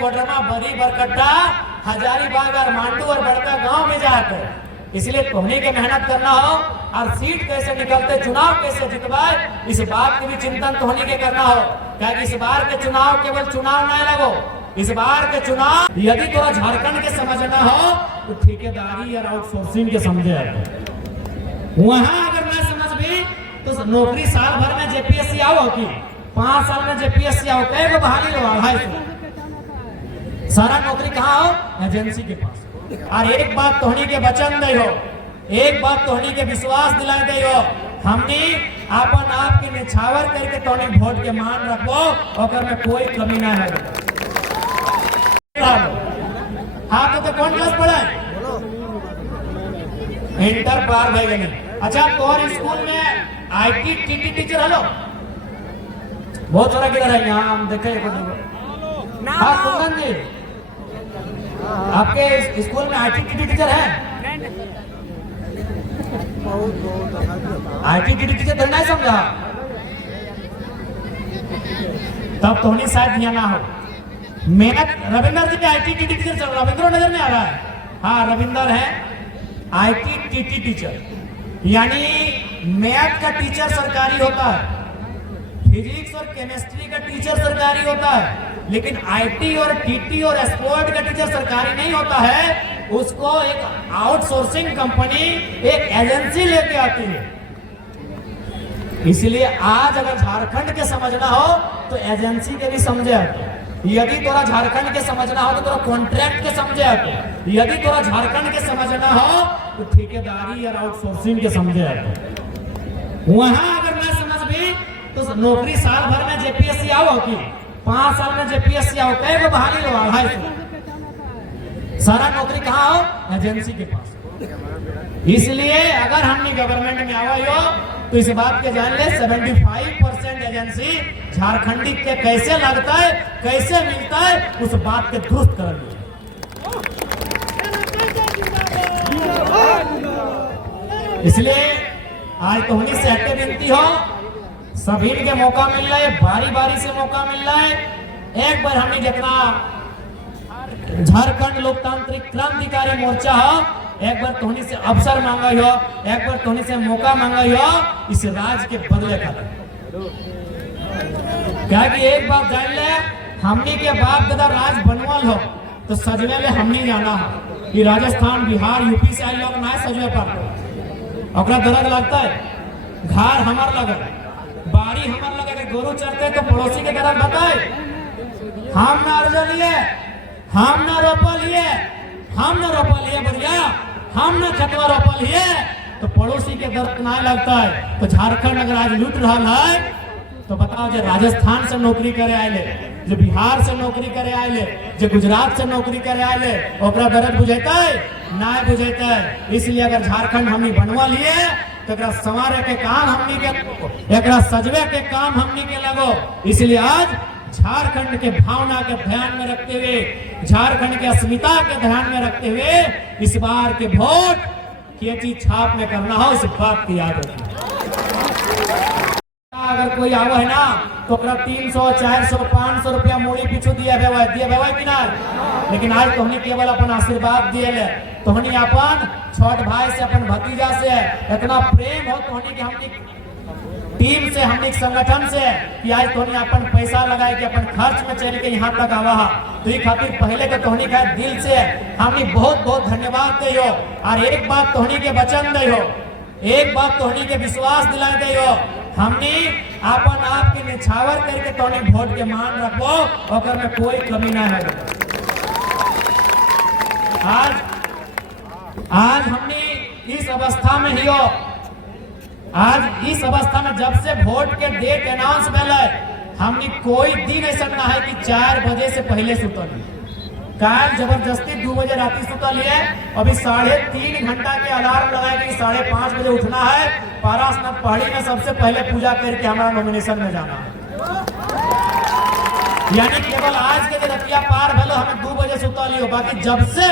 कोडरमा, बरी, बरकट्टा, हजारीबाग और मांडू और बड़का गांव में जाकर, इसलिए तोहनी के मेहनत करना हो और सीट कैसे निकलते, चुनाव कैसे जितवाए, इस बात की भी चिंतन तोहनी के करना हो। क्या इस बार के चुनाव केवल चुनाव नहीं लगो, इस बार के चुनाव यदि थोड़ा झारखंड के समझना हो तो ठेकेदारी और आउटसोर्सिंग के समझे। वहां अगर मैं समझ भी तो नौकरी साल भर में जेपीएससी आओ कि 5 साल में जेपीएससी आओ, कई को बहाली लो, 250 सारा नौकरी कहाँ हो, एजेंसी के पास। और एक बात तोहनी के वचन दे हो, एक बात तोहनी के विश्वास दिलाई दे हो, हमने अपन आप के निछावर करके तोहनी वोट के मान रखो, और में कोई कमी ना है। हाँ तो कौन क्लास पढ़ा है? इंटर पार भाई गए। अच्छा, तोहर स्कूल में आईटी टीटी टीचर हलो बहुत सारा किधर है यहाँ हम देखे। हाँ कुंदन जी, आपके स्कूल में आईटी टीटी टीचर है? आईटी टीटी टीचर तो नहीं समझा, तब तो नहीं शायद यहाँ ना हो। मेहनत रविंदर जी आईटी टीटी टीचर चल, रविंद्र नजर में आ रहा है। हाँ रविंदर है आईटी टीटी टीचर, यानी मैथ का टीचर सरकारी होता है, फिजिक्स और केमिस्ट्री का टीचर सरकारी होता है, लेकिन आईटी और टीटी और स्पोर्ट का टीचर सरकारी नहीं होता है। उसको एक आउटसोर्सिंग कंपनी, एक एजेंसी लेके आती है। इसलिए आज अगर झारखंड के समझना हो तो एजेंसी के भी समझे आते। यदि तोरा झारखंड के समझना हो तो तोरा कॉन्ट्रैक्ट के समझे आते। यदि तोरा झारखंड के समझना हो तो ठेकेदारी और आउटसोर्सिंग के समझे आते। वहां अगर मैं समझ भी तो नौकरी साल भर में जेपीएससी आओ कि 5 साल में जेपीएससी आओ, कई को बहाली लो, 250 सारा नौकरी कहाँ हो, एजेंसी के पास। इसलिए अगर हमने गवर्नमेंट में आवा हो तो इस बात के जान ले 75% एजेंसी झारखंडी के कैसे लगता है, कैसे मिलता है, उस बात के दुरुस्त कर लिया। इसलिए आज तो उन्हीं से हटे विनती हो, सभी के मौका मिल रहा है, बारी बारी से मौका मिल रहा है। एक बार हमने जितना झारखंड लोकतांत्रिक क्रांतिकारी मोर्चा हो, एक बार तोहनी से अवसर मांगा हो, एक बार तोहनी से मौका मांगा हो इस राज के बदले का। क्या कि एक बात जान ले, हमनी के बाप दादा राज बनवाल हो तो सजवे में हमनी जाना हो कि राजस्थान, बिहार, यूपी से आए लोग ना सजवे पर ओकरा दर्द लगता है, घर हमार लगे, बाड़ी हमार लगे, गोरू चढ़ते तो पड़ोसी के दर्द बताए। हम ना अर्जन लिए, हम ना रोपल लिए, हम ना रोपल लिए बढ़िया, हम ना खतवा रोपल लिए तो पड़ोसी के दर्द ना लगता है। तो झारखंड अगर आज लूट रहा है तो बताओ, जो राजस्थान से नौकरी करे आए, जो बिहार से नौकरी करे आए, जो गुजरात से नौकरी करे आए, ओकरा दर्द बुझेता है ना बुझेता है। इसलिए अगर झारखंड हमनी बनवा लिए तो एकरा संवारे के काम हमनी के, एकरा सजवे के काम हमनी के लगो। इसलिए आज झारखंड के भावना के ध्यान में रखते हुए, झारखंड के अस्मिता के ध्यान में रखते हुए इस बार के वोट केची छाप में करना हो, इस बात की याद रखिए। अगर कोई आवा है ना तो 300, 400, 500 रुपया मोड़ी पीछू दिया बेवा कि ना। लेकिन आज तोहनी केवल अपन आशीर्वाद दिए ले, तोहनी अपन छोट भाई से, अपन भतीजा से इतना प्रेम हो तोहनी के, हमनी टीम से, हमनी संगठन से, कि आज तोहनी अपन पैसा लगाए के अपन खर्च में चल के यहाँ तक आवा। तो ये खातिर पहले के तोहनी का दिल से हमनी बहुत बहुत धन्यवाद दे हो। और एक बात तोहनी के वचन दे हो, एक बात तोहनी के विश्वास दिला दे हो, हमने अपन आप के निछावर करके तोहनी वोट के मान रखो, और में कोई कमी ना है। आज हमने इस अवस्था में ही हो, आज इस अवस्था में जब से वोट के डेट अनाउंस मिले, हमने कोई दिन ऐसा ना है कि 4 बजे से पहले सुतल। काल जबरदस्ती 2 बजे राती सुतल है, अभी 3.5 घंटा के अलार्म लगाए कि 5:30 बजे उठना है, पारासनाथ पहाड़ी में सबसे पहले पूजा करके हमारा नॉमिनेशन में जाना है। यानी केवल आज के दिन रतिया पार भलो हमें 2 बजे सुतल हो, बाकी जब से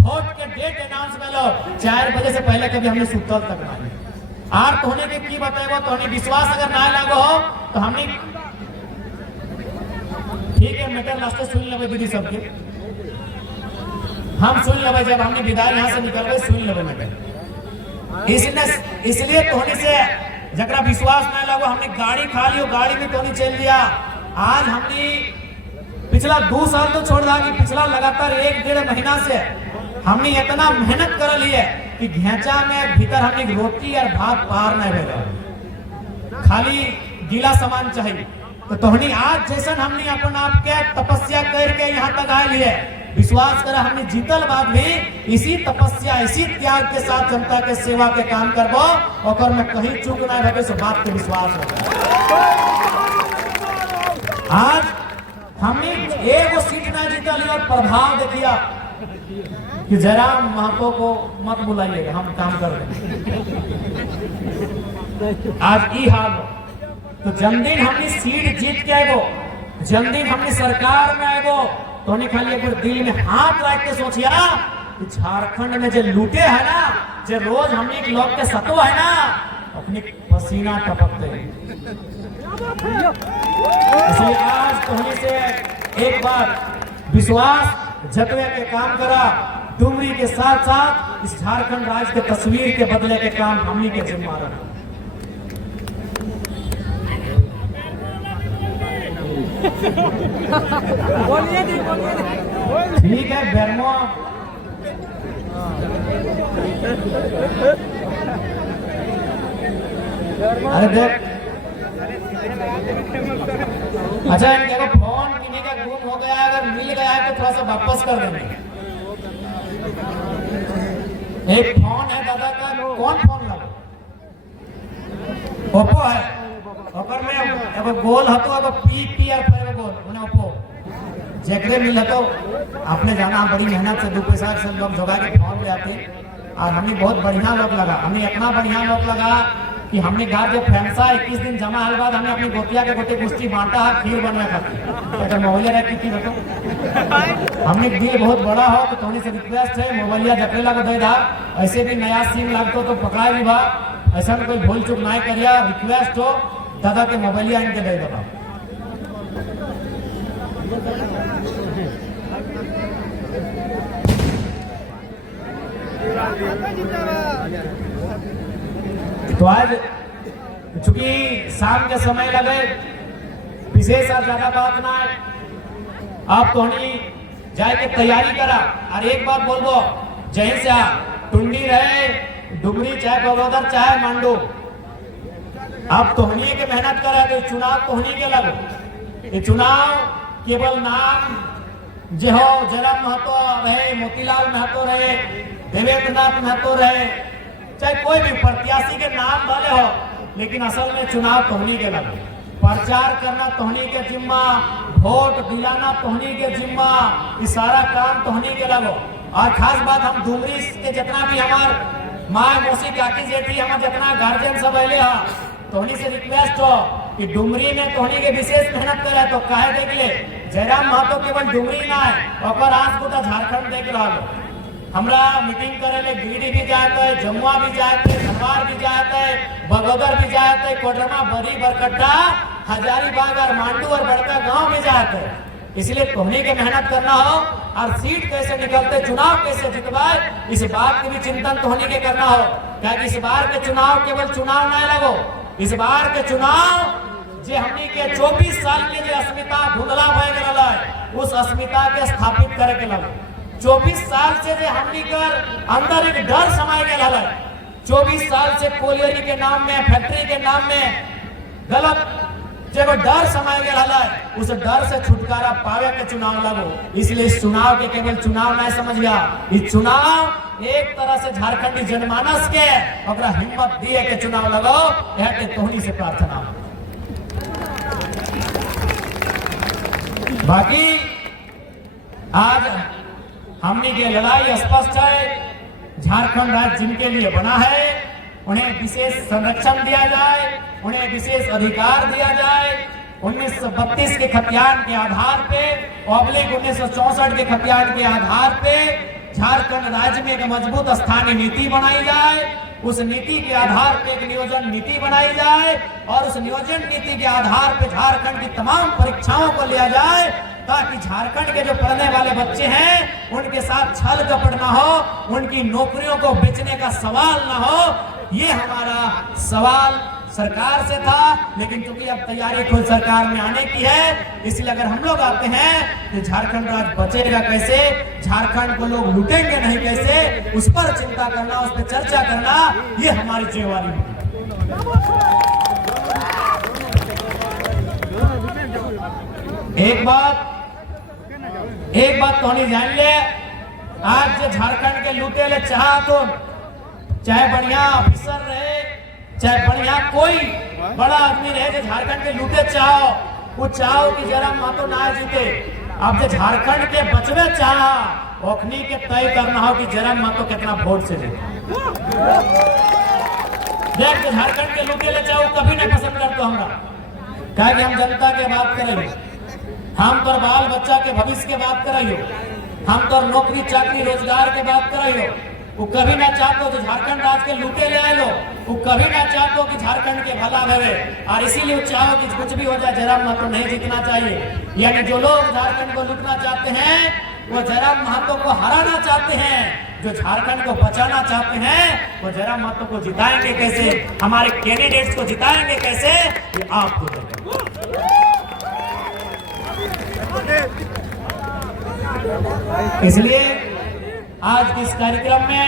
वोट के डेट अनाउंस मिलो 4 बजे से पहले कभी हमने सुतल तक नहीं। आर तोहने के की बताएगो, तोहने विश्वास अगर ना लागो हो तो हमने ठीक है, मैटर लास्ट सुन लेवे दीदी सबके, हम सुन लेवे, जब हमने विदाई यहाँ से निकलवे सुन लेवे मैटर। इसलिए तोहनी से जकरा विश्वास नहीं लगो, हमने गाड़ी खा लियो, गाड़ी में तोहनी चल दिया। आज हमने पिछला 2 साल तो छोड़ दा कि पिछला लगातार 1-1.5 महीना से हमने इतना मेहनत कर ली है कि घेचा में भीतर हमने रोटी और भात पार नहीं भेजा, खाली गीला सामान चाहिए। तो तोहनी आज जैसन हमने अपन आप के तपस्या करके यहाँ तक आए लिए, विश्वास करा हमने जीतल बाद भी इसी तपस्या इसी त्याग के साथ जनता के सेवा के काम करबो, और में कहीं चूक ना रहे, सो बात पे विश्वास हो। आज हमने एगो सीट ना जीता लिया, प्रभाव देखिया कि जयराम महतो को मत बुलाइएगा, हम काम कर देंगे। आज ई हाल हो, तो जन्मदिन हमने सीट जीत के आएगो, जन्मदिन हमने सरकार में आएगो, तो नहीं खाली एक दिल में हाथ रख के सोचिया कि झारखंड में जो लूटे है ना, जो रोज हमने एक लोग के सतो है ना, अपनी पसीना टपकते हैं। इसलिए आज तोहनी से एक बार विश्वास जतवे के काम करा, डुमरी के साथ साथ इस झारखंड राज्य के तस्वीर के बदले के काम हमनी के जिम्मा रहा। ठीक है बेरमो, अरे देख, अच्छा इनका फोन किन्हीं का गुम हो गया, अगर मिल गया है तो थोड़ा सा वापस कर देंगे। एक फोन है दादा का, कौन फोन लगा? ओप्पो है, ओपर में एगो गोल हतो, एगो पी और फिर गोल उन्हें ओप्पो जेकरे मिल हतो। आपने जाना बड़ी मेहनत से 2 पैसा से लोग जोगा के फोन ले आते, और हमने बहुत बढ़िया लोग लगा, हमने इतना बढ़िया लोग लगा कि हमने घर जब फैंसा 21 दिन जमा हल बाद हमने अपनी गोतिया के गोटे कुश्ती बांटा है, खीर बनवा खाती, अगर मोबाइल रखी थी तो हमने दिल बहुत बड़ा हो, तो थोड़ी से रिक्वेस्ट है मोबाइलिया जकरेला को दे दा, ऐसे भी नया सीम लगतो तो पकड़ाए भी बा, ऐसा कोई भूल चूक ना करिया, रिक्वेस्ट हो दादा के मोबाइलिया इनके दे दो। तो आज चूंकि शाम के समय लगे, विशेष और ज्यादा बात ना है, आप तो जाए के तैयारी करा। और एक बात बोल दो, जहीं से टुंडी रहे, डुमरी चाहे बगोदर चाहे मांडू, आप तोहनी के मेहनत करे, तो चुनाव तोहनी के लगो। ये चुनाव केवल नाम जे हो जयराम महतो रहे, मोतीलाल महतो रहे, देवेंद्रनाथ महतो रहे, चाहे कोई भी प्रत्याशी के नाम भले हो, लेकिन असल में चुनाव तोहनी के लगो। प्रचार करना तोहनी के जिम्मा, वोट दिलाना तोहनी के जिम्मा, इशारा काम तोहनी के लगो। और खास बात, हम डुमरी के जितना भी हमार माँ मौसी काकी जेठी हमार जितना गार्जियन सब अले हा, तोहनी से रिक्वेस्ट हो कि डुमरी में तोहनी के विशेष मेहनत करे, तो काहे देख ले जयराम महतो केवल डुमरी ना है, और आज पूरा झारखंड देख रहा हो। हमरा मीटिंग करे ले गिरिडीह भी जाते है, जमुआ भी जाते है, धनबाद भी जाते है, बगोदर भी जाते है, कोडरमा, बरी, बरकट्टा, हजारीबाग और मांडू और बड़का गांव में जाते है। इसलिए तोहनी के मेहनत करना हो, और सीट कैसे निकलते, चुनाव कैसे जितवाए, इस बात की भी चिंतन तोहनी के करना हो। क्या इस बार के चुनाव केवल चुनाव नहीं लगो, इस बार के चुनाव जे हमनी के 24 साल के जो अस्मिता धुंधला भय गया है, उस अस्मिता के स्थापित करे के लगो। 24 साल से जे हमनी कर अंदर एक डर समाये गया है, 24 साल से कोलियरी के नाम में, फैक्ट्री के नाम में गलत जब डर समाये गया है, उस डर से छुटकारा पावे के चुनाव लगो। इसलिए इस चुनाव के केवल चुनाव नहीं समझ गया, इस चुनाव एक तरह से झारखंडी जनमानस के अगर हिम्मत दिए के चुनाव लगो, यह के तोहनी से प्रार्थना। बाकी आज हमनी की लड़ाई स्पष्ट है, झारखंड राज्य जिनके लिए बना है उन्हें विशेष संरक्षण दिया जाए, उन्हें विशेष अधिकार दिया जाए। 1932 के खतियान के आधार पे, 1964 के खतियान के आधार पे झारखंड राज्य में एक मजबूत स्थानीय नीति बनाई जाए, उस नीति के आधार पे एक नियोजन नीति बनाई जाए, और उस नियोजन नीति के आधार पे झारखंड की तमाम परीक्षाओं को लिया जाए, ताकि झारखंड के जो पढ़ने वाले बच्चे हैं उनके साथ छल कपट ना हो, उनकी नौकरियों को बेचने का सवाल ना हो। ये हमारा सवाल सरकार से था, लेकिन चूंकि अब तैयारी खुद सरकार में आने की है, इसलिए अगर हम लोग आते हैं तो झारखंड राज्य बचेगा कैसे, झारखंड को लोग लूटेंगे नहीं कैसे, उस पर चिंता करना, उस पर चर्चा करना, ये हमारी जिम्मेवारी है। एक बात तो नहीं जान ले, आज जो झारखंड के लूटे ले चाह तो चाहे बढ़िया ऑफिसर रहे, चाहे बढ़िया कोई बड़ा आदमी रहे, जो झारखंड के लूटे चाहो, वो चाहो कि जरा मातो ना जीते। अब जो झारखंड के बचवे चाह ओखनी के तय करना हो कि जरा मातो कितना वोट से जीते। देख झारखंड के लूटे ले चाहो कभी नहीं पसंद करते हमरा, क्या कि हम जनता के बात करेंगे, हम तो बाल बच्चा के भविष्य के बात कराइयो, हम तो नौकरी चाकरी रोजगार के बात कराइयो। वो कभी ना चाहते हो जो झारखंड राज्य के लूटे ले आए लो, वो कभी ना चाहते हो कि झारखंड के भला भवे, और इसीलिए वो चाहो कि कुछ भी हो जाए जयराम महतो नहीं जीतना चाहिए। यानी जो लोग झारखंड को लूटना चाहते हैं वो जयराम महतो को हराना चाहते हैं, जो झारखंड को बचाना चाहते हैं वो जयराम महतो को जिताएंगे कैसे, हमारे कैंडिडेट्स को जिताएंगे कैसे, ये आपको इसलिए आज इस कार्यक्रम में